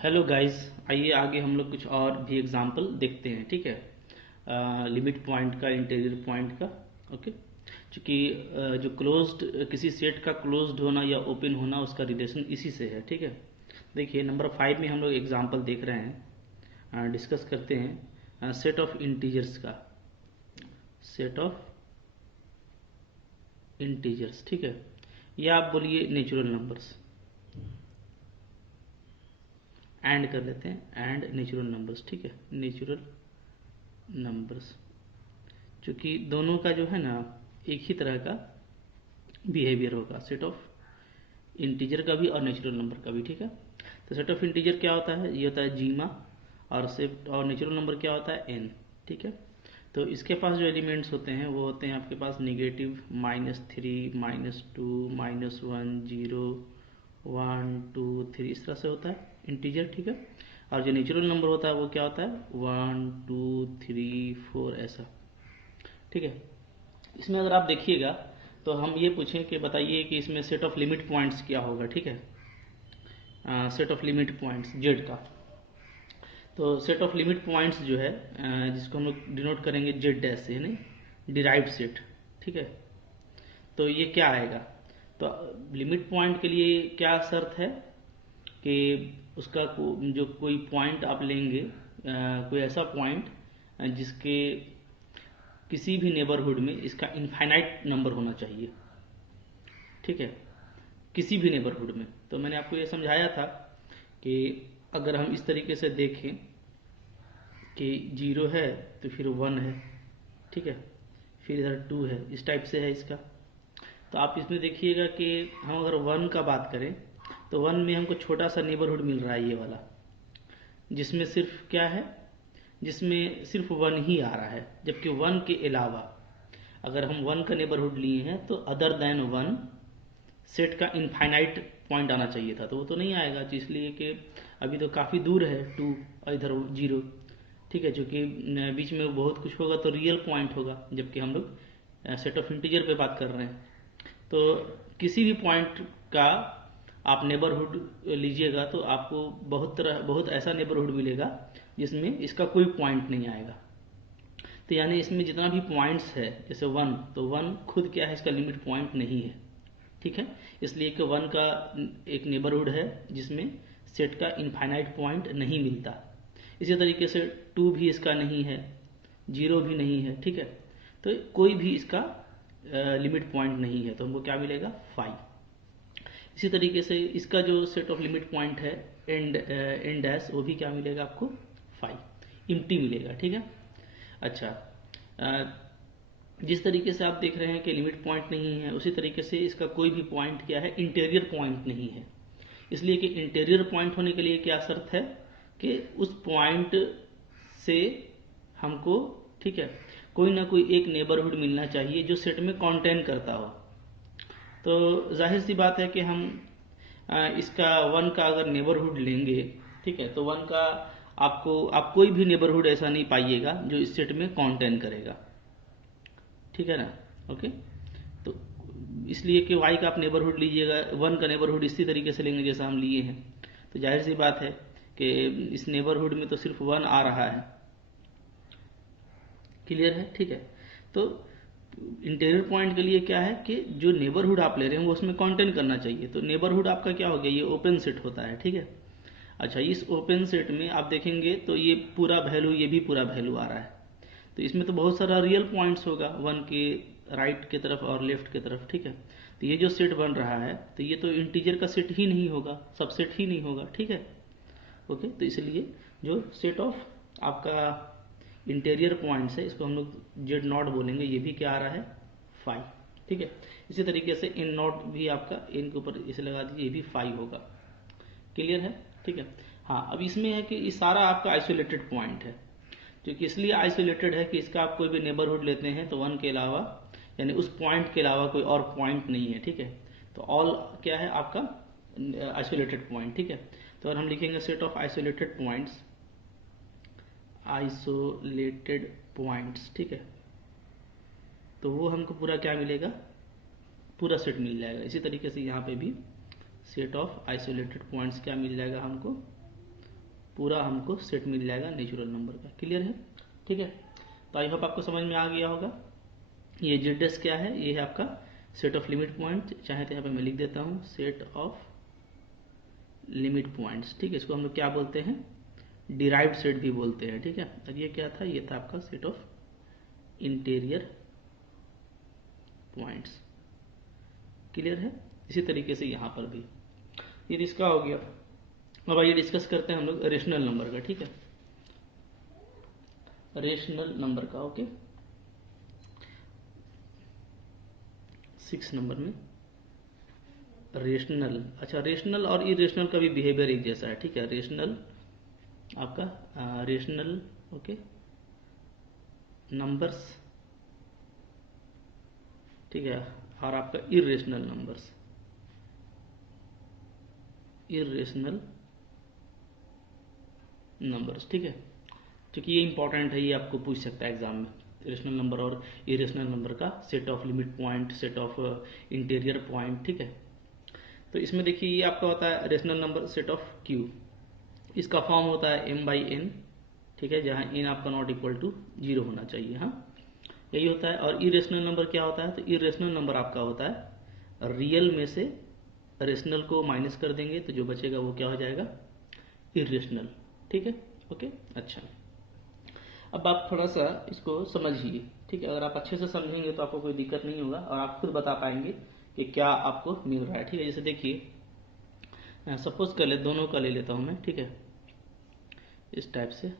Hello guys, आइए आगे हम लोग कुछ और भी एग्जांपल देखते हैं। ठीक है, लिमिट पॉइंट का, इंटीरियर पॉइंट का। ओके, क्योंकि जो क्लोज्ड, किसी सेट का क्लोज्ड होना या ओपन होना, उसका रिलेशन इसी से है। ठीक है, देखिए नंबर 5 में हम लोग एग्जांपल देख रहे हैं, डिस्कस करते हैं सेट ऑफ इंटीजर्स का। सेट ऑफ इंटीजर्स, ठीक है, या आप बोलिए नेचुरल नंबर्स। एंड कर लेते हैं, एंड नेचुरल नंबर्स। ठीक है, नेचुरल नंबर्स, क्योंकि दोनों का जो है ना एक ही तरह का बिहेवियर होगा, सेट ऑफ इंटीजर का भी और नेचुरल नंबर का भी। ठीक है, तो सेट ऑफ इंटीजर क्या होता है, ये होता है जीमा, और सेट और नेचुरल नंबर क्या होता है, एन। ठीक है, तो इसके पास जो एलिमेंट्स होते हैं वो होते हैं आपके पास नेगेटिव, -3, -2, -1, 0, 1, 2, 3, इस तरह से होता है इंटीजर। ठीक है, और जो नेचुरल नंबर होता है वो क्या होता है, 1, 2, 3, 4, ऐसा। ठीक है, इसमें अगर आप देखिएगा तो हम ये पूछें कि बताइए कि इसमें सेट ऑफ लिमिट पॉइंट्स क्या होगा। ठीक है, set of limit points Z का। तो सेट ऑफ लिमिट पॉइंट्स जो है, जिसको हम लोग डिनोट करेंगे जेड डैश से, यानी डिराइव्ड सेट। ठीक है, तो ये क्या आएगा, तो लिमिट पॉइंट के लिए क्या शर्त है कि उसका जो कोई पॉइंट आप लेंगे, कोई ऐसा पॉइंट जिसके किसी भी नेबरहुड में इसका इनफाइनाइट नंबर होना चाहिए। ठीक है, किसी भी नेबरहुड में। तो मैंने आपको ये समझाया था कि अगर हम इस तरीके से देखें कि 0 है तो फिर 1 है। ठीक है, फिर इधर 2 है, इस टाइप से है इसका। तो आप इसमें देखिएगा कि हम अगर 1 का बात करें तो 1 में हमको छोटा सा नेबरहुड मिल रहा है, ये वाला, जिसमें सिर्फ क्या है, जिसमें सिर्फ 1 ही आ रहा है। जबकि 1 के अलावा अगर हम 1 का नेबरहुड लिए हैं तो अदर देन 1 सेट का इनफाइनाइट पॉइंट आना चाहिए था, तो वो तो नहीं आएगा, तो इसलिए कि अभी तो काफ़ी दूर है 2 और इधर 0। ठीक है, चूँकि बीच में बहुत कुछ होगा तो रियल पॉइंट होगा, जबकि हम लोग सेट ऑफ इंटीजर पे बात कर रहे हैं। तो किसी भी पॉइंट का आप नेबरहुड लीजिएगा तो आपको बहुत ऐसा नेबरहुड मिलेगा जिसमें इसका कोई पॉइंट नहीं आएगा। तो यानी इसमें जितना भी पॉइंट्स है, जैसे 1, तो 1 खुद क्या है, इसका लिमिट पॉइंट नहीं है। ठीक है, इसलिए कि 1 का एक नेबरहुड है जिसमें सेट का इनफाइनाइट पॉइंट नहीं मिलता। इसी तरीके से 2 भी इसका नहीं है, 0 भी नहीं है। ठीक है, तो कोई भी इसका लिमिट पॉइंट नहीं है, तो हमको क्या मिलेगा, 5। इसी तरीके से इसका जो सेट ऑफ लिमिट पॉइंट है एंड डैश, वो भी क्या मिलेगा आपको, 5 इम्प्टी मिलेगा। ठीक है, अच्छा, जिस तरीके से आप देख रहे हैं कि लिमिट पॉइंट नहीं है, उसी तरीके से इसका कोई भी पॉइंट क्या है, इंटीरियर पॉइंट नहीं है। इसलिए कि इंटीरियर पॉइंट होने के लिए क्या शर्त है कि उस पॉइंट से हमको, ठीक है, कोई ना कोई एक नेबरहुड मिलना चाहिए जो सेट में कॉन्टेन करता हो। तो जाहिर सी बात है कि हम इसका 1 का अगर नेबरहुड लेंगे, ठीक है, तो 1 का आप कोई भी नेबरहुड ऐसा नहीं पाइएगा जो इस सेट में कॉन्टेन करेगा। ठीक है ना, ओके। तो इसलिए कि वाई का आप नेबरहुड लीजिएगा, 1 का नेबरहुड इसी तरीके से लेंगे जैसा हम लिए हैं, तो जाहिर सी बात है कि इस नेबरहुड में तो सिर्फ 1 आ रहा है। क्लियर है, ठीक है। तो इंटीरियर पॉइंट के लिए क्या है कि जो नेबरहुड आप ले रहे हैं वो उसमें कंटेन करना चाहिए। तो नेबरहुड आपका क्या हो गया, ये ओपन सेट होता है। ठीक है, अच्छा, इस ओपन सेट में आप देखेंगे तो ये पूरा वैल्यू, ये भी पूरा वैल्यू आ रहा है। तो इसमें तो बहुत सारा रियल पॉइंट्स होगा 1 के राइट के तरफ और लेफ्ट के तरफ। ठीक है, तो ये जो सेट बन रहा है तो ये तो इंटीजर का सेट ही नहीं होगा, सबसेट ही नहीं होगा। ठीक है, ओके। तो इसलिए जो सेट ऑफ आपका इंटीरियर पॉइंट्स है, इसको हम लोग जेड नॉट बोलेंगे, ये भी क्या आ रहा है, 5। ठीक है, इसी तरीके से इन नॉट भी आपका इन के ऊपर इसे लगा दीजिए, ये भी 5 होगा। क्लियर है, ठीक है। हाँ, अब इसमें है कि ये सारा आपका आइसोलेटेड पॉइंट है, क्योंकि इसलिए आइसोलेटेड है कि इसका आप कोई भी नेबरहुड लेते हैं तो 1 के अलावा, यानी उस पॉइंट के अलावा कोई और पॉइंट नहीं है। ठीक है, तो ऑल क्या है आपका, आइसोलेटेड पॉइंट। ठीक है, तो अगर हम लिखेंगे set of isolated points, isolated points, ठीक है, तो वो हमको पूरा क्या मिलेगा, पूरा सेट मिल जाएगा। इसी तरीके से यहाँ पे भी सेट ऑफ आइसोलेटेड पॉइंट्स क्या मिल जाएगा हमको, पूरा हमको सेट मिल जाएगा नेचुरल नंबर का। क्लियर है? ठीक है, तो आई होप आपको समझ में आ गया होगा। ये जेड क्या है, ये है आपका सेट ऑफ लिमिट पॉइंट, चाहे तो यहाँ पे मैं लिख देता हूँ सेट ऑफ लिमिट पॉइंट्स। ठीक है, इसको हम लोग क्या बोलते हैं, डिराइव्ड सेट भी बोलते हैं। ठीक है, और ये क्या था, ये था आपका set of interior points. Clear है? इसी तरीके से यहाँ पर भी ये इसका हो गया। अब आइए डिस्कस करते हैं हम लोग रेशनल नंबर का। ठीक है, रेशनल नंबर का। ओके, 6 नंबर में रेशनल। अच्छा, रेशनल और इरेशनल का भी बिहेवियर एक जैसा है। ठीक है, रेशनल आपका रेशनल ओके नंबर्स, ठीक है, और आपका इरेशनल नंबर्स, इरेशनल नंबर्स। ठीक है, क्योंकि ये इंपॉर्टेंट है, ये आपको पूछ सकता है एग्जाम में। रेशनल नंबर और इरेशनल नंबर का set of limit point, set of interior point. ठीक है, तो इसमें देखिए ये आपका होता है rational number set of Q, इसका फॉर्म होता है m/n। ठीक है, जहाँ n आपका नॉट इक्वल टू 0 होना चाहिए। हाँ, यही होता है। और इरेशनल नंबर क्या होता है, तो इरेशनल नंबर आपका होता है रियल में से रेशनल को माइनस कर देंगे तो जो बचेगा वो क्या हो जाएगा, इरेशनल। ठीक है, ओके। अच्छा, अब आप थोड़ा सा इसको समझिए। ठीक है, अगर आप अच्छे से समझेंगे तो आपको कोई दिक्कत नहीं होगा और आप खुद बता पाएंगे कि क्या आपको मिल रहा है। ठीक है, जैसे देखिए सपोज कर ले, दोनों का ले लेता हूं मैं। ठीक है, इस टाइप से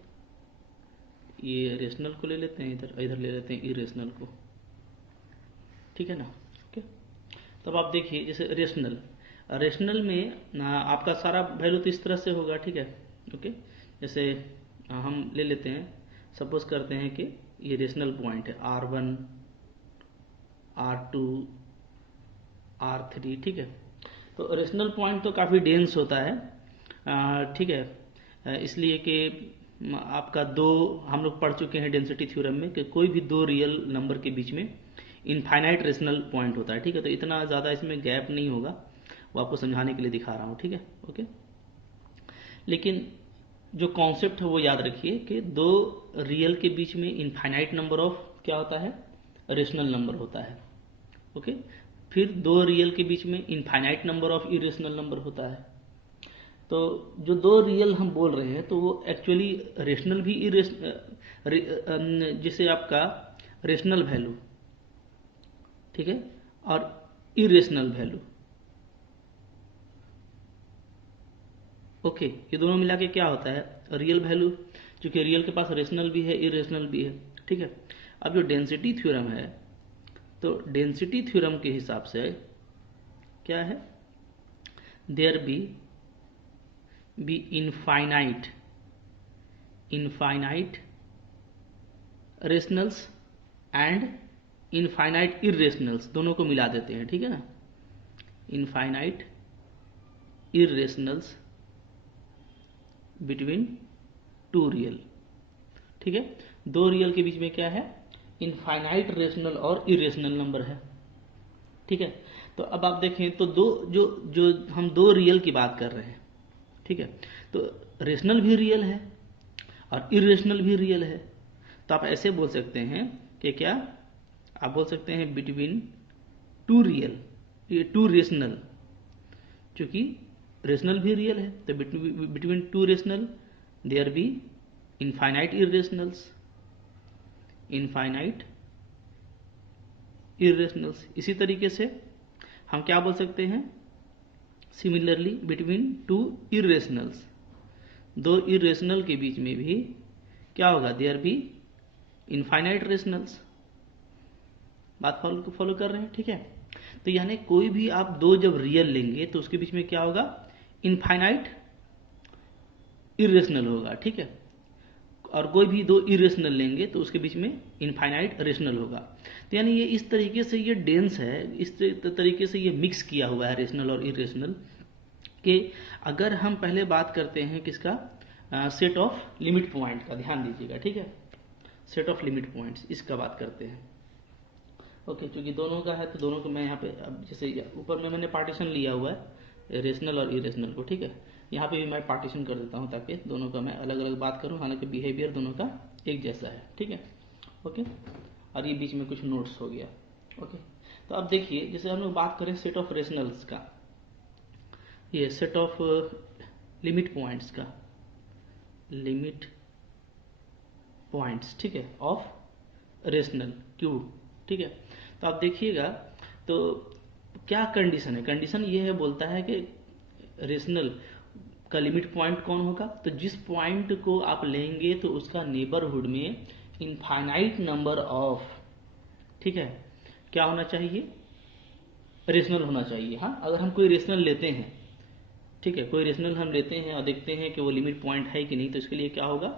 ये रेशनल को ले लेते हैं, इधर इधर ले लेते हैं इरेशनल को। ठीक है ना? ओके, तब आप देखिए जैसे रेशनल, रेशनल में आपका सारा वैल्यू तो इस तरह से होगा। ठीक है, ओके, जैसे हम ले लेते हैं, सपोज करते हैं कि ये रेशनल पॉइंट है R1, R2, R3। ठीक है, तो रेशनल पॉइंट तो काफ़ी डेंस होता है। ठीक है, इसलिए कि आपका दो, हम लोग पढ़ चुके हैं डेंसिटी थ्योरम में कि कोई भी दो रियल नंबर के बीच में इनफाइनाइट रेशनल पॉइंट होता है। ठीक है, तो इतना ज़्यादा इसमें गैप नहीं होगा, वो आपको समझाने के लिए दिखा रहा हूँ। ठीक है, ओके, लेकिन जो कॉन्सेप्ट है वो याद रखिए कि दो रियल के बीच में इनफाइनाइट नंबर ऑफ क्या होता है, रेशनल नंबर होता है। ओके, फिर दो रियल के बीच में infinite number of irrational number होता है। तो जो दो रियल हम बोल रहे हैं तो वो एक्चुअली रेशनल भी जिसे आपका रेशनल वैल्यू, ठीक है, और इरेशनल वैल्यू। ओके, ये दोनों मिला के क्या होता है, रियल वैल्यू, क्योंकि रियल के पास रेशनल भी है इरेशनल भी है। ठीक है, अब जो डेंसिटी थ्योरम है, तो डेंसिटी थ्योरम के हिसाब से क्या है, there be infinite rationals and infinite irrationals, दोनों को मिला देते हैं। ठीक है ना, infinite irrationals between two real. ठीक है, दो रियल के बीच में क्या है, इनफाइनाइट रेशनल और इरेशनल नंबर है। ठीक है, तो अब आप देखें तो दो जो जो हम दो रियल की बात कर रहे हैं। ठीक है, तो रेशनल भी रियल है और इरेशनल भी रियल है। तो आप ऐसे बोल सकते हैं कि क्या, आप बोल सकते हैं बिटवीन टू रियल, ये टू रेशनल, क्योंकि रेशनल भी रियल है, तो between two rational there be infinite irrationals, infinite irrationals. इसी तरीके से हम क्या बोल सकते हैं, सिमिलरली बिटवीन टू इरेशनल्स, दो इरेशनल के बीच में भी क्या होगा, देयर बी इनफाइनाइट रेशनल्स। बात फॉलो कर रहे हैं? ठीक है, तो यानी कोई भी आप दो जब रियल लेंगे तो उसके बीच में क्या होगा, इनफाइनाइट इरेशनल होगा। ठीक है, और कोई भी दो इरेशनल लेंगे तो उसके बीच में इनफाइनाइट रेशनल होगा। तो यानी ये इस तरीके से ये डेंस है, इस तरीके से ये मिक्स किया हुआ है रेशनल और इरेशनल कि अगर हम पहले बात करते हैं किसका, सेट ऑफ लिमिट पॉइंट का, ध्यान दीजिएगा। ठीक है, सेट ऑफ लिमिट पॉइंट्स इसका बात करते हैं। ओके, क्योंकि दोनों का है तो दोनों को मैं यहाँ पे, अब जैसे ऊपर में मैंने पार्टीशन लिया हुआ है रेशनल और इरेशनल को। ठीक है, यहाँ पे भी मैं पार्टीशन कर देता हूँ ताकि दोनों का मैं अलग अलग बात करूँ, हालांकि बिहेवियर दोनों का एक जैसा है, ठीक है। ओके, और ये बीच में कुछ नोट्स हो गया। ओके, तो अब देखिए जैसे हम लोग बात करें सेट ऑफ रेशनल्स का, ये सेट ऑफ लिमिट पॉइंट्स का, लिमिट पॉइंट्स, ठीक है, ऑफ रेशनल क्यू, ठीक है। तो आप देखिएगा तो क्या कंडीशन है, कंडीशन ये है, बोलता है कि रेशनल का लिमिट पॉइंट कौन होगा, तो जिस पॉइंट को आप लेंगे तो उसका नेबरहुड में इनफाइनाइट नंबर ऑफ, ठीक है, क्या होना चाहिए, रेशनल होना चाहिए। हाँ, अगर हम कोई रेशनल लेते हैं, ठीक है, कोई रेशनल हम लेते हैं और देखते हैं कि वो लिमिट पॉइंट है कि नहीं, तो इसके लिए क्या होगा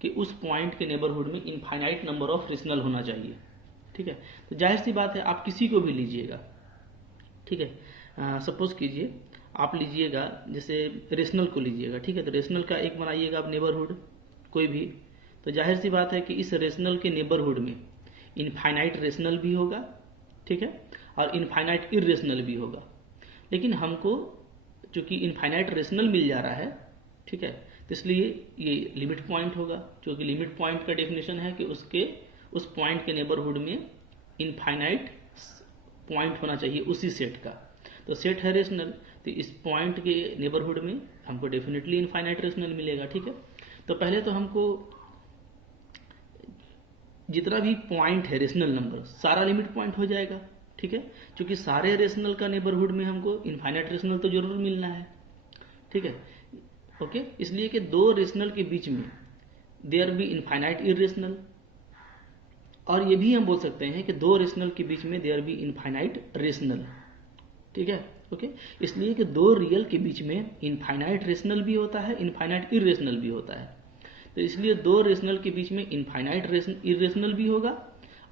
कि उस पॉइंट के नेबरहुड में इनफाइनाइट नंबर ऑफ रेशनल होना चाहिए, ठीक है। तो जाहिर सी बात है आप किसी को भी लीजिएगा, ठीक है, सपोज कीजिए आप लीजिएगा जैसे रेशनल को लीजिएगा, ठीक है, तो रेशनल का एक बनाइएगा आप नेबरहुड कोई भी, तो जाहिर सी बात है कि इस रेशनल के नेबरहुड में इनफाइनाइट रेशनल भी होगा, ठीक है, और इनफाइनाइट इरेशनल भी होगा। लेकिन हमको चूंकि इनफाइनाइट रेशनल मिल जा रहा है, ठीक है, तो इसलिए ये लिमिट पॉइंट होगा, क्योंकि लिमिट पॉइंट का डेफिनेशन है कि उसके उस पॉइंट के नेबरहुड में इनफाइनाइट पॉइंट होना चाहिए उसी सेट का। तो सेट है रेशनल, तो इस पॉइंट के नेबरहुड में हमको डेफिनेटली इनफाइनाइट रेशनल मिलेगा, ठीक है। तो पहले तो हमको जितना भी पॉइंट है रेशनल नंबर सारा लिमिट पॉइंट हो जाएगा, ठीक है, क्योंकि सारे रेशनल का नेबरहुड में हमको इनफाइनाइट रेशनल तो जरूर मिलना है, ठीक है। ओके, इसलिए कि दो रेशनल के बीच में देयर बी इनफाइनाइट इरेशनल, और ये भी हम बोल सकते हैं कि दो रेशनल के बीच में देयर बी इनफाइनाइट रेशनल, ठीक है। ओके, इसलिए कि दो रियल के बीच में इनफाइनाइट रेशनल भी होता है, इनफाइनाइट इरेशनल भी होता है। तो इसलिए दो रेशनल के बीच में इनफाइनाइट इरेशनल भी होगा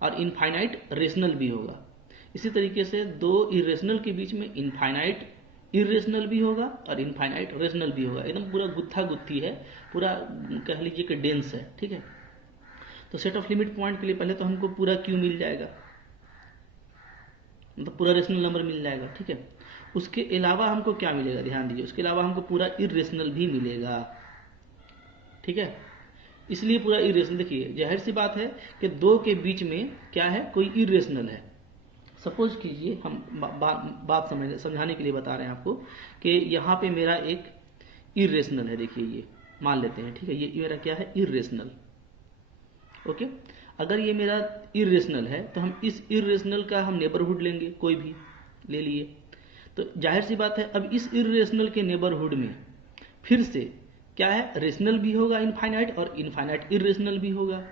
और इनफाइनाइट रेशनल भी होगा। इसी तरीके से दो इरेशनल के बीच में इनफाइनाइट इरेशनल भी होगा और इनफाइनाइट रेशनल भी होगा। एकदम पूरा गुत्था गुत्थी है, पूरा कह लीजिए कि डेंस है, ठीक है। तो सेट ऑफ लिमिट पॉइंट के लिए पहले तो हमको पूरा क्यू मिल जाएगा, मतलब पूरा रेशनल नंबर मिल जाएगा, ठीक है। उसके अलावा हमको क्या मिलेगा, ध्यान दीजिए, उसके अलावा हमको पूरा इरेशनल भी मिलेगा, ठीक है। इसलिए पूरा इरेशनल, देखिए जाहिर सी बात है कि दो के बीच में क्या है, कोई इरेशनल है। सपोज कीजिए हम बात समझाने के लिए बता रहे हैं आपको कि यहाँ पे मेरा एक इरेशनल है, देखिए ये मान लेते हैं, ठीक है, ये मेरा क्या है, इरेशनल। ओके, अगर ये मेरा इरेशनल है तो हम इस इरेशनल का हम नेबरहुड लेंगे, कोई भी ले लिए, तो जाहिर सी बात है अब इस इरेशनल के नेबरहुड में फिर से क्या है, रेशनल भी होगा इनफाइनाइट और इनफाइनाइट इरेशनल भी होगा,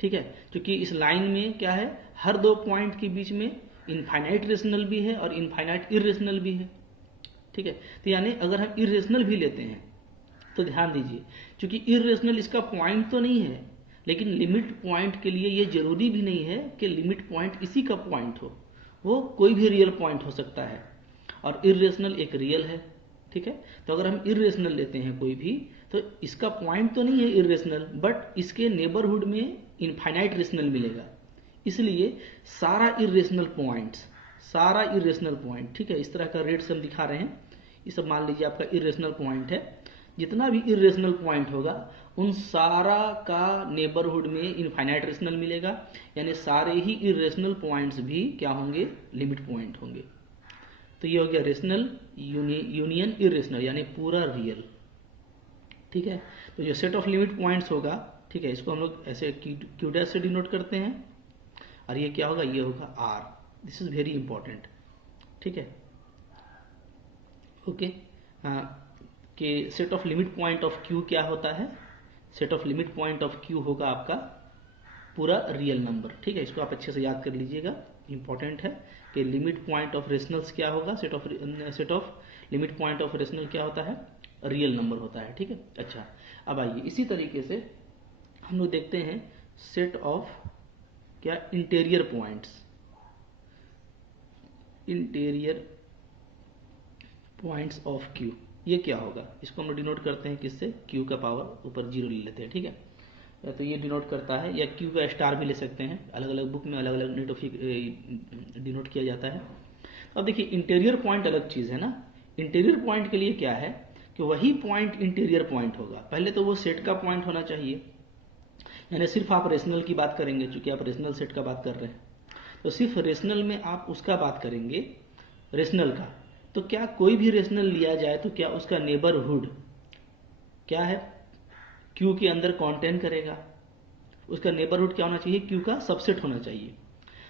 ठीक है। क्योंकि इस लाइन में क्या है, हर दो पॉइंट के बीच में इनफाइनाइट रेशनल भी है और इनफाइनाइट इरेशनल भी है, ठीक है। तो यानी अगर हम इरेशनल भी लेते हैं तो ध्यान दीजिए, क्योंकि इरेशनल इसका पॉइंट तो नहीं है, लेकिन लिमिट पॉइंट के लिए ये जरूरी भी नहीं है कि लिमिट पॉइंट इसी का पॉइंट हो, वो कोई भी रियल पॉइंट हो सकता है, और इरेशनल एक रियल है, ठीक है। तो अगर हम इरेशनल लेते हैं कोई भी, तो इसका पॉइंट तो नहीं है इरेशनल, बट इसके नेबरहुड में इनफाइनाइट रेशनल मिलेगा, इसलिए सारा इरेशनल पॉइंट, ठीक है, इस तरह का रेट से हम दिखा रहे हैं, ये सब मान लीजिए आपका इरेशनल पॉइंट है, जितना भी इरेशनल पॉइंट होगा उन सारा का नेबरहुड में इनफाइनाइट रेशनल मिलेगा, यानी सारे ही इरेशनल पॉइंट्स भी क्या होंगे, लिमिट पॉइंट होंगे। तो ये हो गया रेशनल यूनियन इरेशनल, यानी पूरा रियल, ठीक है। तो जो सेट ऑफ लिमिट पॉइंट्स होगा, ठीक है, इसको हम लोग ऐसे क्यू डैश से डिनोट करते हैं, और ये क्या होगा, ये होगा R. This is very important, ठीक है। ओके, कि set of limit point of Q क्या होता है, set of limit point of Q होगा आपका पूरा रियल नंबर, ठीक है। इसको आप अच्छे से याद कर लीजिएगा, इंपॉर्टेंट है कि लिमिट पॉइंट ऑफ रेशनल्स क्या होगा, set of limit point of rational क्या होता है, रियल नंबर होता है, ठीक है। अच्छा, अब आइए इसी तरीके से हम लोग देखते हैं सेट ऑफ क्या, interior points, interior points of Q, ये क्या होगा, इसको हम लोग डिनोट करते हैं किससे, क्यू का पावर ऊपर 0 ले लेते हैं, ठीक है। या तो ये डिनोट करता है, या क्यू का स्टार भी ले सकते हैं, अलग अलग बुक में अलग अलग डिनोट किया जाता है। अब देखिए इंटीरियर पॉइंट अलग चीज़ है ना, इंटीरियर पॉइंट के लिए क्या है कि वही पॉइंट इंटीरियर पॉइंट होगा। पहले तो वो सेट का पॉइंट होना चाहिए, यानी सिर्फ आप रेशनल की बात करेंगे, चूंकि आप रेशनल सेट का बात कर रहे हैं तो सिर्फ रेशनल में आप उसका बात करेंगे, रेशनल का। तो क्या कोई भी रेशनल लिया जाए तो क्या उसका नेबरहुड क्या है, क्यू के अंदर कॉन्टेन करेगा? उसका नेबरहुड क्या होना चाहिए? क्यू का सबसेट होना चाहिए।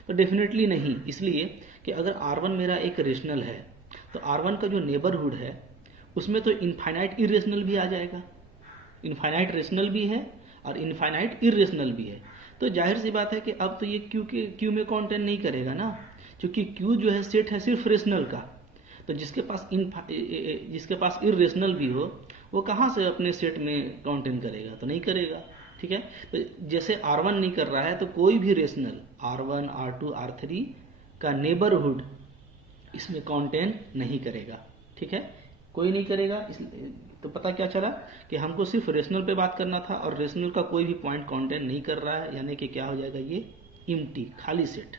तो डेफिनेटली नहीं, इसलिए कि अगर R1 मेरा एक रेशनल है तो R1 का जो नेबरहुड है उसमें तो इनफाइनाइट इरेशनल भी आ जाएगा, इनफाइनाइट रेशनल भी है और इनफाइनाइट इरेशनल भी है। तो जाहिर सी बात है कि अब तो ये क्यू में कॉन्टेन नहीं करेगा ना, क्योंकि क्यू जो है सेट है सिर्फ रेशनल का। तो जिसके पास इरेशनल भी हो वो कहाँ से अपने सेट में कॉन्टेन करेगा? तो नहीं करेगा। ठीक है, तो जैसे R1 नहीं कर रहा है तो कोई भी रेशनल R1, R2, R3 का नेबरहुड इसमें कॉन्टेन नहीं करेगा। ठीक है, कोई नहीं करेगा। तो पता क्या चला कि हमको सिर्फ रेशनल पे बात करना था और रेशनल का कोई भी पॉइंट कॉन्टेन नहीं कर रहा है, यानी कि क्या हो जाएगा? ये इम्प्टी, खाली सेट।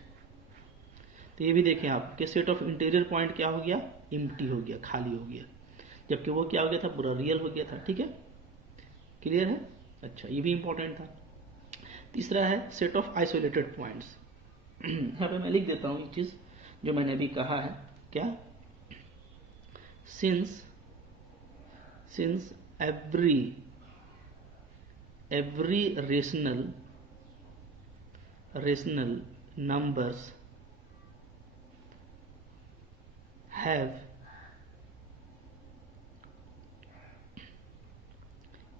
तो ये भी देखें आप कि सेट ऑफ इंटीरियर पॉइंट क्या हो गया? इम्प्टी हो गया, खाली हो गया, जबकि वो क्या हो गया था? पूरा रियल हो गया था। ठीक है, क्लियर है? अच्छा, ये भी इंपॉर्टेंट था। तीसरा है सेट ऑफ आइसोलेटेड पॉइंट्स। यहाँ पे मैं लिख देता हूँ एक चीज जो मैंने अभी कहा है, क्या? Since every rational numbers have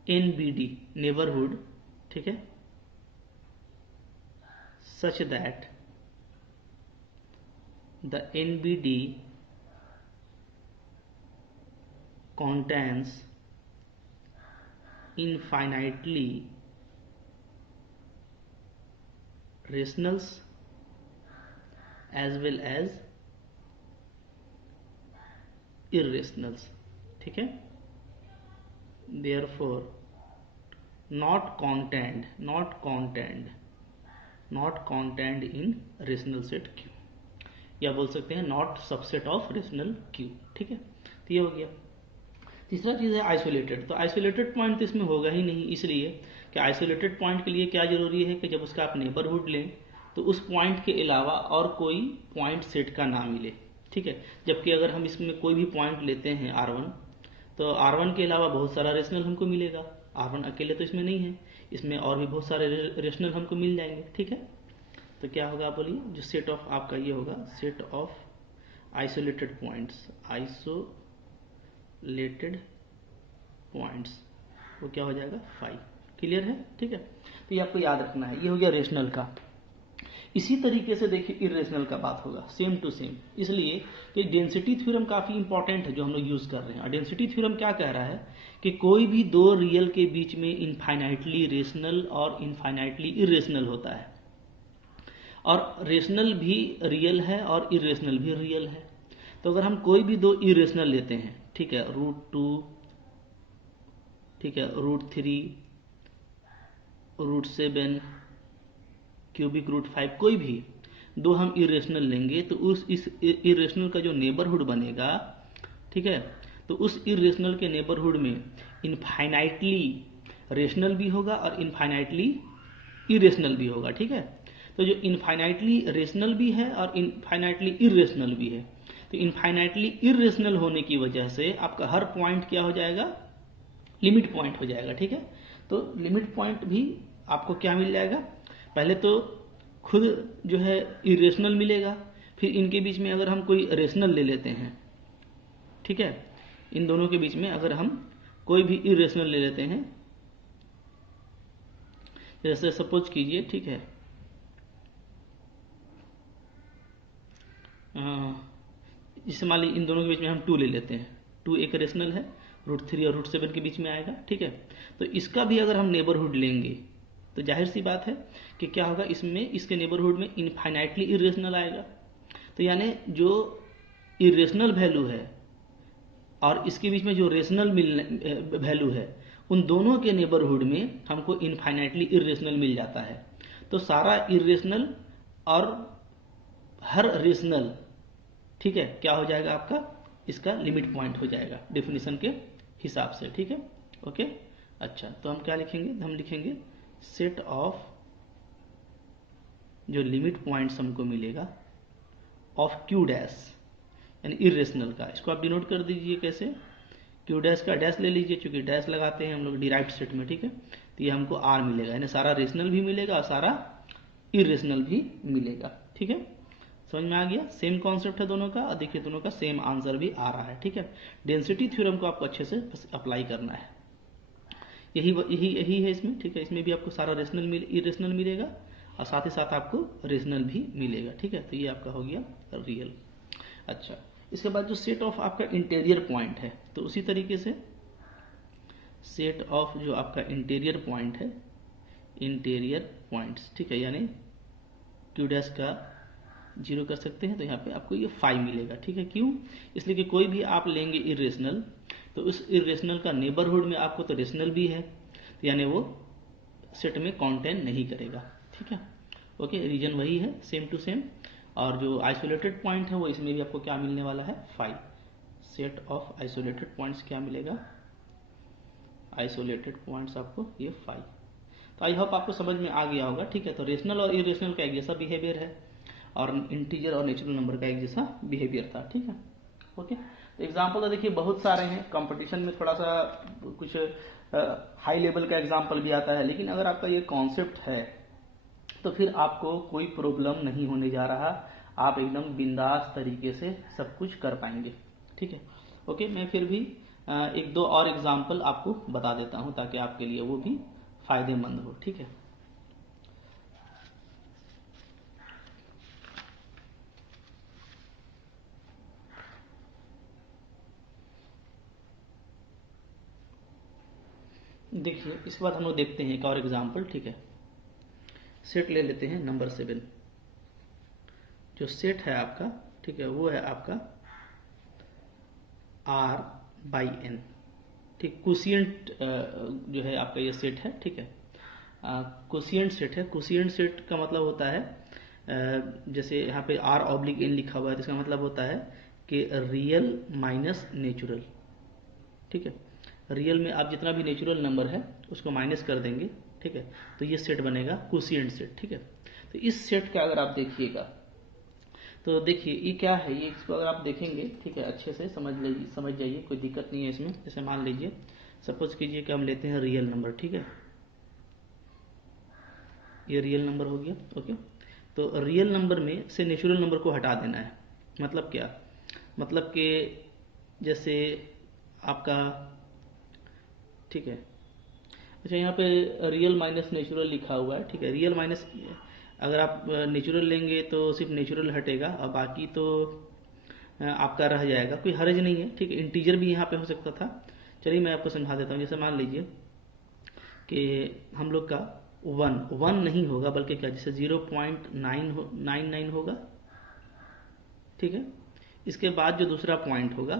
NBD neighborhood, ठीक है, such that the NBD contains infinitely rationals as well as irrationals। ठीक है, therefore not contained in rational set Q, या बोल सकते हैं not subset of rational Q। ठीक है, तो ये हो गया। तीसरा चीज है आइसोलेटेड। तो आइसोलेटेड पॉइंट तो इसमें होगा ही नहीं, इसलिए कि आइसोलेटेड पॉइंट के लिए क्या जरूरी है कि जब उसका आप नेबरहुड लें तो उस पॉइंट के अलावा और कोई पॉइंट सेट का ना मिले। ठीक है, जबकि अगर हम इसमें कोई भी पॉइंट लेते हैं R1 तो R1 के अलावा बहुत सारा रेशनल हमको मिलेगा। R1 अकेले तो इसमें नहीं है, इसमें और भी बहुत सारे रेशनल हमको मिल जाएंगे। ठीक है, तो क्या होगा आप बोलिए? जो सेट ऑफ आपका ये होगा set of isolated points, isolated points, वो क्या हो जाएगा? 5। क्लियर है? ठीक है, तो ये आपको याद रखना है। ये हो गया रेशनल का। इसी तरीके से देखिए इरेशनल का बात होगा, सेम टू सेम, इसलिए कि डेंसिटी थ्योरम काफी इंपॉर्टेंट है जो हम लोग यूज कर रहे हैं। और डेंसिटी थ्योरम क्या कह रहा है कि कोई भी दो रियल के बीच में इनफाइनाइटली रेशनल और इनफाइनाइटली इरेशनल होता है, और रेशनल भी रियल है और इरेशनल भी रियल है। तो अगर हम कोई भी दो इरेशनल लेते हैं, ठीक है, √2, ठीक है, √3, √7, क्यूबिक √5, कोई भी दो हम इरेशनल लेंगे तो इस इरेशनल का जो नेबरहुड बनेगा, ठीक है, तो उस इरेशनल के नेबरहुड में इनफाइनाइटली रेशनल भी होगा और इनफाइनाइटली इरेशनल भी होगा। ठीक है, तो जो इनफाइनाइटली रेशनल भी है और इनफाइनाइटली इरेशनल भी है, तो इनफाइनाइटली इरेशनल होने की वजह से आपका हर पॉइंट क्या हो जाएगा? लिमिट पॉइंट हो जाएगा। ठीक है, तो लिमिट पॉइंट भी आपको क्या मिल जाएगा? पहले तो खुद जो है इरेशनल मिलेगा, फिर इनके बीच में अगर हम कोई रेशनल ले लेते हैं, ठीक है, इन दोनों के बीच में अगर हम कोई भी इरेशनल ले लेते हैं, जैसे सपोज कीजिए, ठीक है, जैसे मान लीजिए इन दोनों के बीच में हम 2 ले लेते हैं, 2 एक रेशनल है, √3 और √7 के बीच में आएगा। ठीक है, तो इसका भी अगर हम नेबरहुड लेंगे तो जाहिर सी बात है कि क्या होगा? इसमें इसके नेबरहुड में इनफाइनाइटली इरेशनल आएगा। तो यानी जो इरेशनल वैल्यू है और इसके बीच में जो रेशनल वैल्यू है, उन दोनों के नेबरहुड में हमको इनफाइनाइटली इरेशनल मिल जाता है। तो सारा इरेशनल और हर रेशनल, ठीक है, क्या हो जाएगा आपका? इसका लिमिट पॉइंट हो जाएगा डेफिनेशन के हिसाब से, ठीक है। ओके, अच्छा तो हम क्या लिखेंगे, हम लिखेंगे सेट ऑफ जो लिमिट पॉइंट्स हमको मिलेगा ऑफ क्यू डैश, यानी इरेशनल का। इसको आप डिनोट कर दीजिए कैसे, क्यू डैश का डैश ले लीजिए, चूंकि डैश लगाते हैं हम लोग डिराइव्ड सेट में, ठीक है। तो ये हमको आर मिलेगा, यानी सारा रेशनल भी मिलेगा और सारा इरेशनल भी मिलेगा, ठीक है। समझ में आ गया, सेम कॉन्सेप्ट है दोनों का, और देखिए दोनों का सेम आंसर भी आ रहा है, ठीक है। डेंसिटी थ्योरम को आपको अच्छे से अप्लाई करना है, यही यही यही है इसमें, ठीक है। इसमें भी आपको सारा इरेशनल मिलेगा और साथ ही साथ आपको रेशनल भी मिलेगा, ठीक है। तो ये आपका हो गया रियल। अच्छा, इसके बाद जो सेट ऑफ आपका इंटीरियर पॉइंट है, तो उसी तरीके से सेट ऑफ जो आपका इंटीरियर पॉइंट है, इंटीरियर पॉइंट्स, ठीक है, यानी क्यू डैश का 0 कर सकते हैं, तो यहाँ पे आपको ये 5 मिलेगा, ठीक है। क्यों, इसलिए कि कोई भी आप लेंगे इरेशनल, तो उस इरेशनल का नेबरहुड में आपको तो रेशनल भी है, तो यानी वो सेट में कॉन्टेन नहीं करेगा, ठीक है। ओके, रीजन वही है, सेम टू सेम। और जो आइसोलेटेड पॉइंट है वो इसमें भी आपको क्या मिलने वाला है, 5। सेट ऑफ आइसोलेटेड पॉइंट्स क्या मिलेगा, आइसोलेटेड पॉइंट्स आपको ये 5। तो आई होप आपको समझ में आ गया होगा, ठीक है। तो रेशनल और इरेशनल का एक जैसा बिहेवियर है, और इंटीजर और नेचुरल नंबर का एक जैसा बिहेवियर था, ठीक है। ओके, तो एग्जाम्पल तो देखिए बहुत सारे हैं, कंपटीशन में थोड़ा सा कुछ हाई लेवल का एग्जाम्पल भी आता है, लेकिन अगर आपका ये कॉन्सेप्ट है तो फिर आपको कोई प्रॉब्लम नहीं होने जा रहा, आप एकदम बिंदास तरीके से सब कुछ कर पाएंगे, ठीक है। ओके, मैं फिर भी एक दो और एग्जाम्पल आपको बता देता हूं ताकि आपके लिए वो भी फायदेमंद हो, ठीक है। देखिए इसके बाद हम लोग देखते हैं एक और एग्जाम्पल, ठीक है। सेट ले लेते हैं नंबर 7। जो सेट है आपका, ठीक है, वो है आपका R/N, ठीक। कुशिएंट जो है आपका ये सेट है, ठीक है। कुशिएंट सेट है, कुशिएंट सेट का मतलब होता है जैसे यहाँ पे R/N लिखा हुआ है, तो इसका मतलब होता है कि रियल माइनस नेचुरल, ठीक है। रियल में आप जितना भी नेचुरल नंबर है उसको माइनस कर देंगे, ठीक है, तो ये सेट बनेगा कुशिएंट सेट, ठीक है। तो इस सेट का अगर आप देखिएगा तो देखिए ये क्या है, ये इसको अगर आप देखेंगे, ठीक है, अच्छे से समझ जाइए, कोई दिक्कत नहीं है इसमें। जैसे मान लीजिए, सपोज कीजिए कि हम लेते हैं रियल नंबर, ठीक है, ये रियल नंबर हो गया। ओके, तो रियल नंबर में से नेचुरल नंबर को हटा देना है, मतलब क्या, मतलब कि जैसे आपका, ठीक है, अच्छा यहाँ पे रियल माइनस नेचुरल लिखा हुआ है, ठीक है। रियल माइनस, अगर आप नेचुरल लेंगे तो सिर्फ नेचुरल हटेगा और बाकी तो आपका रह जाएगा, कोई हर्ज नहीं है, ठीक है। इंटीजर भी यहाँ पे हो सकता था, चलिए मैं आपको समझा देता हूँ। जैसे मान लीजिए कि हम लोग का 1 नहीं होगा, बल्कि क्या, जैसे 0.99 होगा, ठीक है। इसके बाद जो दूसरा पॉइंट होगा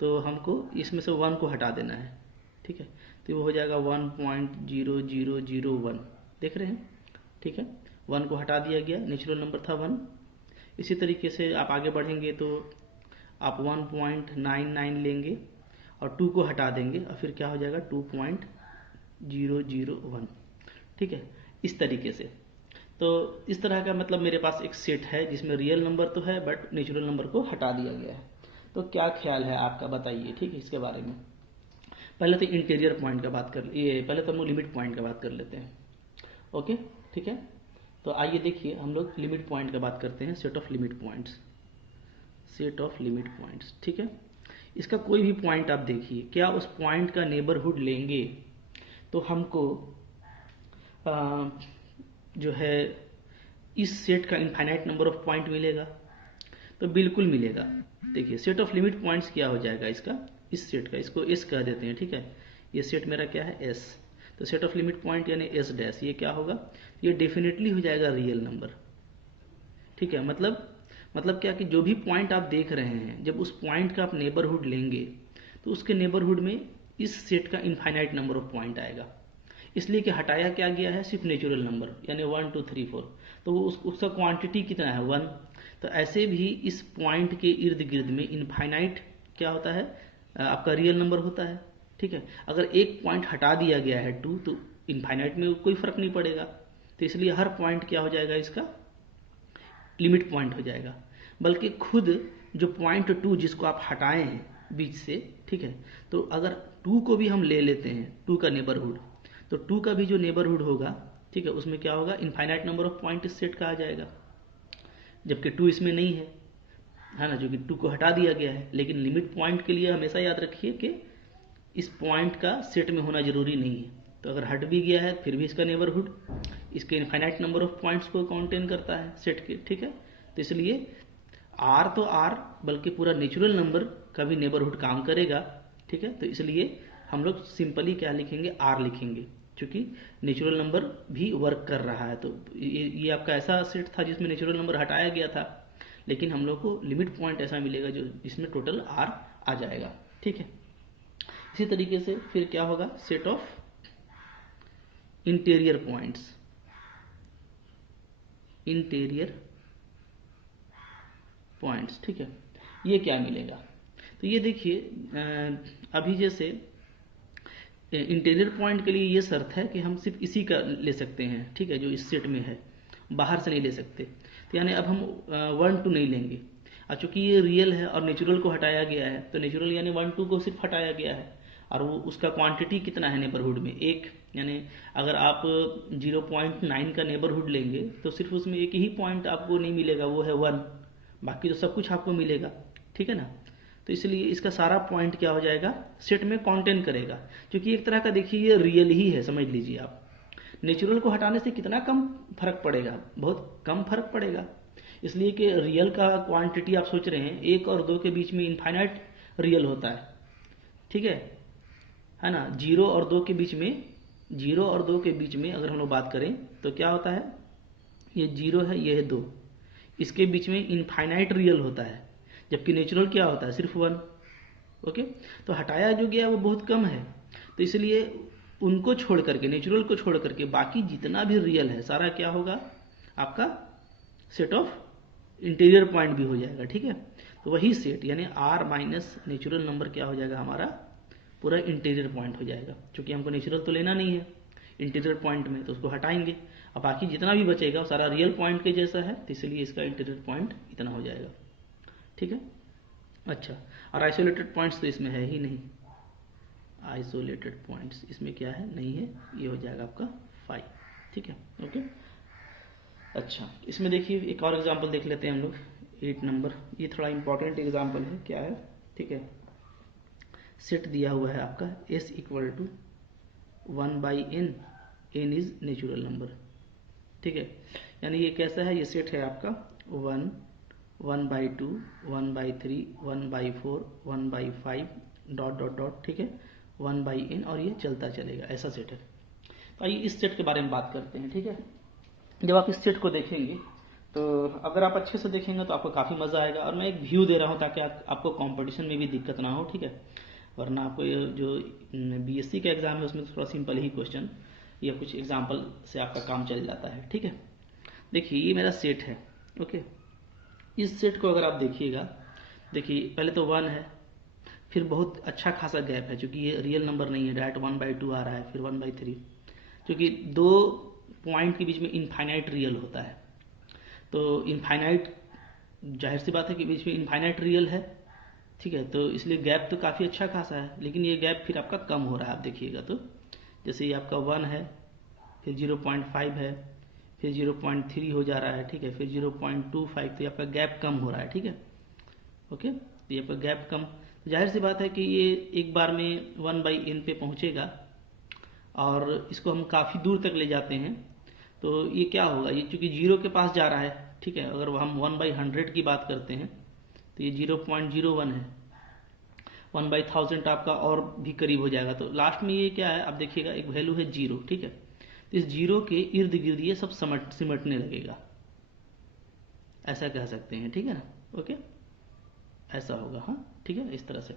तो हमको इसमें से 1 को हटा देना है, ठीक है। तो वो हो जाएगा 1.0001, देख रहे हैं, ठीक है। 1 को हटा दिया गया, नेचुरल नंबर था 1। इसी तरीके से आप आगे बढ़ेंगे तो आप 1.99 लेंगे और 2 को हटा देंगे और फिर क्या हो जाएगा 2.001, ठीक है, इस तरीके से। तो इस तरह का मतलब मेरे पास एक सेट है जिसमें रियल नंबर तो है बट नेचुरल नंबर को हटा दिया गया है। तो क्या ख्याल है आपका, बताइए, ठीक है, इसके बारे में। पहले तो इंटीरियर पॉइंट का बात कर, ये पहले तो हम लोग लिमिट पॉइंट का बात कर लेते हैं। ओके, ठीक है। तो आइए देखिए हम लोग लिमिट पॉइंट का बात करते हैं, set of limit points, set of limit points, ठीक है। इसका कोई भी पॉइंट आप देखिए, क्या उस पॉइंट का नेबरहुड लेंगे तो हमको जो है इस सेट का इनफाइनाइट नंबर ऑफ पॉइंट मिलेगा, तो बिल्कुल मिलेगा। देखिए सेट ऑफ लिमिट पॉइंट्स क्या हो जाएगा इसका, इस सेट का, इसको एस कह देते हैं, ठीक है। ये सेट मेरा क्या है, एस। तो सेट ऑफ लिमिट पॉइंट यानी एस डैश, ये क्या होगा, ये डेफिनेटली हो जाएगा रियल नंबर, ठीक है। मतलब क्या कि जो भी पॉइंट आप देख रहे हैं, जब उस पॉइंट का आप नेबरहुड लेंगे तो उसके नेबरहुड में इस सेट का इनफाइनाइट नंबर ऑफ पॉइंट आएगा। इसलिए कि हटाया क्या गया है, सिर्फ नेचुरल नंबर, यानी 1 2 3 4, तो वो उसका क्वांटिटी कितना है, 1। तो ऐसे भी इस पॉइंट के इर्द गिर्द में इनफाइनाइट क्या होता है, आपका रियल नंबर होता है, ठीक है। अगर एक पॉइंट हटा दिया गया है 2 तो इनफाइनाइट में कोई फर्क नहीं पड़ेगा, तो इसलिए हर पॉइंट क्या हो जाएगा, इसका लिमिट पॉइंट हो जाएगा। बल्कि खुद जो पॉइंट 2 जिसको आप हटाए हैं बीच से, ठीक है, तो अगर 2 को भी हम ले लेते हैं, 2 का नेबरहुड, तो 2 का भी जो नेबरहुड होगा, ठीक है, उसमें क्या होगा, इनफाइनाइट नंबर ऑफ पॉइंट इस सेट का आ जाएगा, जबकि 2 इसमें नहीं है ना, जो कि 2 को हटा दिया गया है। लेकिन लिमिट पॉइंट के लिए हमेशा याद रखिए कि इस पॉइंट का सेट में होना जरूरी नहीं है। तो अगर हट भी गया है फिर भी इसका नेबरहुड इसके इनफाइनाइट नंबर ऑफ पॉइंट्स को कंटेन करता है सेट के, ठीक है। तो इसलिए आर तो आर, बल्कि पूरा नेचुरल नंबर का भी नेबरहुड काम करेगा, ठीक है। तो इसलिए हम लोग सिंपली क्या लिखेंगे, आर लिखेंगे, क्योंकि नेचुरल नंबर भी वर्क कर रहा है। तो ये आपका ऐसा सेट था जिसमें नेचुरल नंबर हटाया गया था, लेकिन हम लोग को लिमिट पॉइंट ऐसा मिलेगा जो जिसमें टोटल आर आ जाएगा, ठीक है। इसी तरीके से फिर क्या होगा, set of interior points, interior points, ठीक है। ये क्या मिलेगा, तो ये देखिए अभी जैसे इंटीरियर पॉइंट के लिए ये शर्त है कि हम सिर्फ इसी का ले सकते हैं, ठीक है, जो इस सेट में है, बाहर से नहीं ले सकते। तो यानी अब हम 1 2 नहीं लेंगे। अब चूंकि ये रियल है और नेचुरल को हटाया गया है, तो नेचुरल यानी 1 2 को सिर्फ हटाया गया है, और वो उसका क्वांटिटी कितना है नेबरहुड में, 1। यानी अगर आप 0.9 का नेबरहुड लेंगे तो सिर्फ उसमें एक ही पॉइंट आपको नहीं मिलेगा, वो है 1, बाकी तो सब कुछ आपको मिलेगा, ठीक है ना। तो इसलिए इसका सारा पॉइंट क्या हो जाएगा, सेट में कंटेन करेगा, क्योंकि एक तरह का देखिए ये रियल ही है, समझ लीजिए आप। नेचुरल को हटाने से कितना कम फर्क पड़ेगा, बहुत कम फर्क पड़ेगा, इसलिए कि रियल का क्वांटिटी आप सोच रहे हैं 1 और 2 के बीच में इनफाइनाइट रियल होता है, ठीक है ना। 0 और 2 के बीच में, 0 और 2 के बीच में अगर हम लोग बात करें तो क्या होता है, ये 0 है, ये है 2, इसके बीच में इनफाइनाइट रियल होता है, जबकि नेचुरल क्या होता है, सिर्फ 1। ओके, तो हटाया जो गया वो बहुत कम है, तो इसलिए उनको छोड़ करके, नेचुरल को छोड़ करके बाकी जितना भी रियल है सारा क्या होगा, आपका सेट ऑफ इंटीरियर पॉइंट भी हो जाएगा, ठीक है। तो वही सेट यानी आर माइनस नेचुरल नंबर क्या हो जाएगा, हमारा पूरा इंटीरियर पॉइंट हो जाएगा। क्योंकि हमको नेचुरल तो लेना नहीं है इंटीरियर पॉइंट में, तो उसको हटाएंगे, अब बाकी जितना भी बचेगा वो सारा रियल पॉइंट के जैसा है, तो इसलिए इसका इंटीरियर पॉइंट इतना हो जाएगा, ठीक है। अच्छा, और आइसोलेटेड पॉइंट्स तो इसमें है ही नहीं, आइसोलेटेड पॉइंट्स इसमें क्या है, नहीं है, ये हो जाएगा आपका 5, ठीक है। ओके, अच्छा इसमें देखिए एक और एग्जांपल देख लेते हैं हम लोग, 8 नंबर, ये थोड़ा इंपॉर्टेंट एग्जांपल है, क्या है, ठीक है। सेट दिया हुआ है आपका s equal to 1/n, n is natural number, ठीक है। यानी ये कैसा है, ये सेट है आपका 1, 1/2, 1/3, 1/4, 1/5 डॉट डॉट डॉट, ठीक है, 1/n, और ये चलता चलेगा, ऐसा सेट है। तो आइए इस सेट के बारे में बात करते हैं, ठीक है। जब आप इस सेट को देखेंगे तो अगर आप अच्छे से देखेंगे तो आपको काफ़ी मज़ा आएगा, और मैं एक व्यू दे रहा हूँ ताकि आपको कंपटीशन में भी दिक्कत ना हो, ठीक है। वरना आपको ये जो बीएससी का एग्ज़ाम है उसमें थोड़ा सिंपल ही क्वेश्चन या कुछ एग्जाम्पल से आपका काम चल जाता है, ठीक है। देखिए ये मेरा सेट है, ओके। इस सेट को अगर आप देखिएगा, देखिए पहले तो 1 है, फिर बहुत अच्छा खासा गैप है, क्योंकि ये रियल नंबर नहीं है, डायरेक्ट 1/2 आ रहा है, फिर 1/3, क्योंकि 2 पॉइंट के बीच में इनफाइनाइट रियल होता है। तो इनफाइनाइट, जाहिर सी बात है कि बीच में इनफाइनाइट रियल है, ठीक है, तो इसलिए गैप तो काफ़ी अच्छा खासा है, लेकिन ये गैप फिर आपका कम हो रहा है, आप देखिएगा तो जैसे ये आपका 1 है, फिर 0.5 है, फिर 0.3 हो जा रहा है, ठीक है, फिर 0.25, तो ये आपका गैप कम हो रहा है, ठीक है। ओके, तो ये आपका गैप कम, जाहिर सी बात है कि ये एक बार में 1/n पे पहुंचेगा, और इसको हम काफ़ी दूर तक ले जाते हैं, तो ये क्या होगा, ये चूंकि 0 के पास जा रहा है, ठीक है, अगर हम 1/100 की बात करते हैं तो ये 0.01 है, 1/1000 आपका और भी करीब हो जाएगा। तो लास्ट में ये क्या है, आप देखिएगा एक वैल्यू है 0, ठीक है। तो इस 0 के इर्द गिर्द ये सब सिमटने लगेगा, ऐसा कह सकते हैं, ठीक है ना। ओके, ऐसा होगा, हाँ ठीक है, इस तरह से।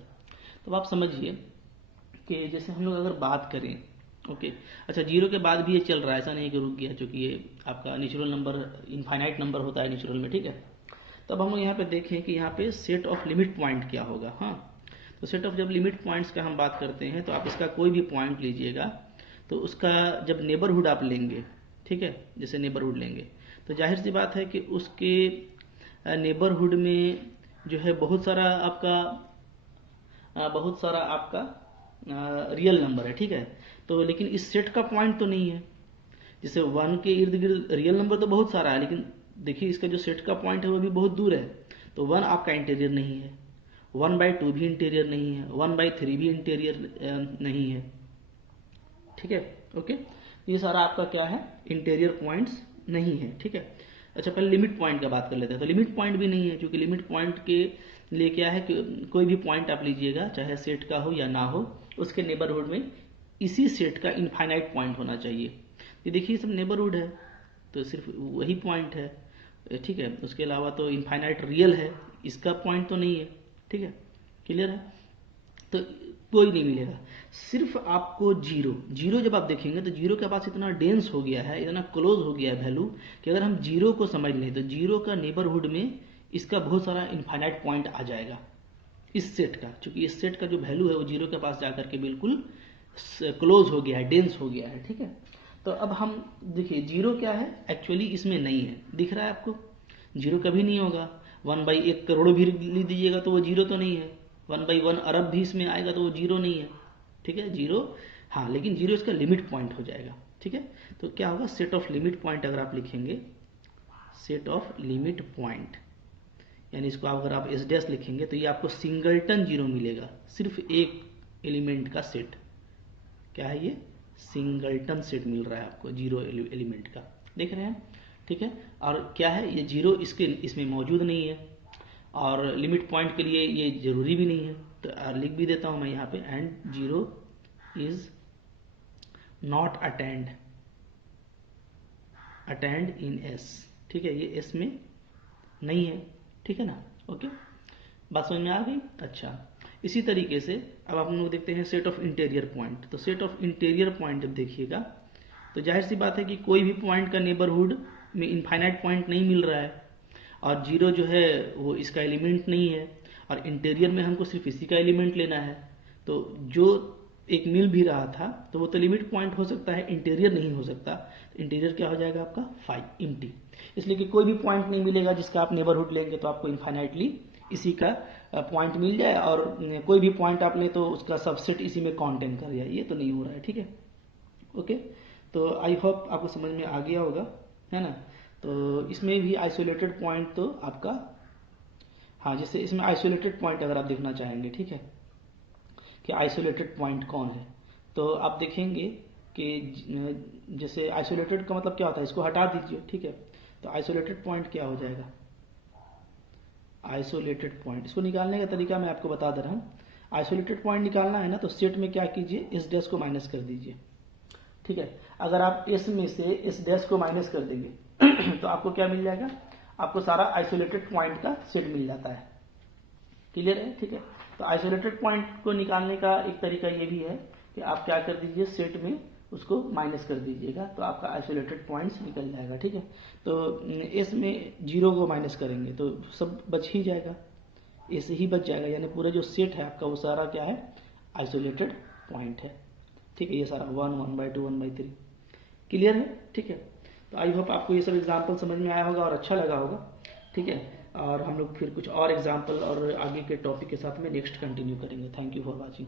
तो आप समझिए कि जैसे हम लोग अगर बात करें, ओके, अच्छा 0 के बाद भी ये चल रहा है, ऐसा नहीं कि रुक गया, क्योंकि ये आपका नेचुरल नंबर इनफाइनाइट नंबर होता है नेचुरल में, ठीक है। तब हम यहाँ पे देखें कि यहाँ पे सेट ऑफ लिमिट पॉइंट क्या होगा, हाँ। तो तो सेट ऑफ जब लिमिट पॉइंट्स का हम बात करते हैं तो आप इसका कोई भी पॉइंट लीजिएगा तो उसका जब नेबरहुड आप लेंगे, ठीक है, जैसे नेबरहुड लेंगे तो जाहिर सी बात है कि उसके नेबरहुड में जो है बहुत सारा आपका रियल नंबर है, ठीक है। तो लेकिन इस सेट का पॉइंट तो नहीं है, जैसे 1 के इर्द गिर्द रियल नंबर तो बहुत सारा है, लेकिन देखिए इसका जो सेट का पॉइंट है वो भी बहुत दूर है। तो 1 आपका इंटीरियर नहीं है, 1/2 भी इंटीरियर नहीं है, 1/3 भी इंटीरियर नहीं है, ठीक है। ओके, ये सारा आपका क्या है, इंटीरियर पॉइंट्स नहीं है, ठीक है। अच्छा, पहले लिमिट पॉइंट का बात कर लेते हैं। तो लिमिट पॉइंट भी नहीं है, क्योंकि लिमिट पॉइंट के लिए क्या है कि कोई भी पॉइंट आप लीजिएगा, चाहे सेट का हो या ना हो, उसके नेबरहुड में इसी सेट का इनफाइनाइट पॉइंट होना चाहिए। ये देखिए सब नेबरहुड है तो सिर्फ वही पॉइंट है, ठीक है। उसके अलावा तो इनफाइनाइट रियल है, इसका पॉइंट तो नहीं है, ठीक है, क्लियर है। तो कोई नहीं मिलेगा, सिर्फ आपको जीरो जब आप देखेंगे तो जीरो के पास इतना डेंस हो गया है, इतना क्लोज हो गया है वैल्यू कि अगर हम जीरो को समझ लें तो जीरो का नेबरहुड में इसका बहुत सारा इनफाइनाइट पॉइंट आ जाएगा इस सेट का, क्योंकि इस सेट का जो वैल्यू है वो जीरो के पास जाकर के बिल्कुल क्लोज हो गया है, डेंस हो गया है, ठीक है। तो अब हम देखिए जीरो क्या है, एक्चुअली इसमें नहीं है, दिख रहा है आपको, जीरो कभी नहीं होगा। 1/1 करोड़ भी ले दीजिएगा तो वो जीरो तो नहीं है, 1/1 अरब भी इसमें आएगा तो वो जीरो नहीं है, ठीक है, जीरो हाँ, लेकिन जीरो इसका लिमिट पॉइंट हो जाएगा, ठीक है। तो क्या होगा, सेट ऑफ लिमिट पॉइंट अगर आप लिखेंगे, सेट ऑफ लिमिट पॉइंट, यानी इसको अगर आप एस डैश लिखेंगे तो ये आपको सिंगलटन जीरो मिलेगा, सिर्फ एक एलिमेंट का सेट, क्या है ये, सिंगलटन सेट मिल रहा है आपको जीरो एलिमेंट का, देख रहे हैं, ठीक है। और क्या है, ये जीरो इसमें मौजूद नहीं है, और लिमिट पॉइंट के लिए ये जरूरी भी नहीं है, तो लिख भी देता हूं मैं यहाँ पे, and zero is not attend in S, ठीक है, ये एस में नहीं है, ठीक है ना। ओके, बात समझ में आ गई। अच्छा, इसी तरीके से अब आप लोग देखते हैं सेट ऑफ इंटीरियर पॉइंट। तो सेट ऑफ इंटीरियर पॉइंट जब देखिएगा तो जाहिर सी बात है कि कोई भी पॉइंट का नेबरहुड में इनफाइनाइट पॉइंट नहीं मिल रहा है, और जीरो जो है वो इसका एलिमेंट नहीं है, और इंटीरियर में हमको सिर्फ इसी का एलिमेंट लेना है। तो जो एक मिल भी रहा था तो वो तो लिमिट पॉइंट हो सकता है, इंटीरियर नहीं हो सकता। तो इंटीरियर क्या हो जाएगा आपका 5 एम्प्टी, इसलिए कि कोई भी पॉइंट नहीं मिलेगा जिसका आप नेबरहुड लेंगे तो आपको इनफाइनाइटली इसी का पॉइंट मिल जाए, और कोई भी पॉइंट आप ले तो उसका सबसेट इसी में कॉन्टेन कर जाए, ये तो नहीं हो रहा है, ठीक है। ओके, तो आई होप आपको समझ में आ गया होगा, है ना। तो इसमें भी आइसोलेटेड पॉइंट तो आपका, हाँ, जैसे इसमें आइसोलेटेड पॉइंट अगर आप देखना चाहेंगे, ठीक है, कि आइसोलेटेड पॉइंट कौन है, तो आप देखेंगे कि जैसे आइसोलेटेड का मतलब क्या होता है, इसको हटा दीजिए, ठीक है। तो आइसोलेटेड पॉइंट क्या हो जाएगा, आइसोलेटेड पॉइंट, इसको निकालने का तरीका मैं आपको बता दे रहा हूँ। आइसोलेटेड पॉइंट निकालना है ना, तो सेट में क्या कीजिए, इस डैश को माइनस कर दीजिए, ठीक है। अगर आप इस में से इस डैश को माइनस कर देंगे तो आपको क्या मिल जाएगा, आपको सारा आइसोलेटेड पॉइंट का सेट मिल जाता है, क्लियर है, ठीक है। तो आइसोलेटेड पॉइंट को निकालने का एक तरीका ये भी है कि आप क्या कर दीजिए, सेट में उसको माइनस कर दीजिएगा तो आपका आइसोलेटेड पॉइंट्स निकल जाएगा, ठीक है। तो इस में जीरो को माइनस करेंगे तो सब बच ही जाएगा, ऐसे ही बच जाएगा, यानी पूरा जो सेट है आपका वो सारा क्या है, आइसोलेटेड पॉइंट है, ठीक है। ये सारा 1, 1/2, 1/3 क्लियर है, ठीक है। तो आई होप आपको ये सब एग्जाम्पल समझ में आया होगा और अच्छा लगा होगा, ठीक है। और हम लोग फिर कुछ और एग्जाम्पल और आगे के टॉपिक के साथ में नेक्स्ट कंटिन्यू करेंगे। Thank you for watching.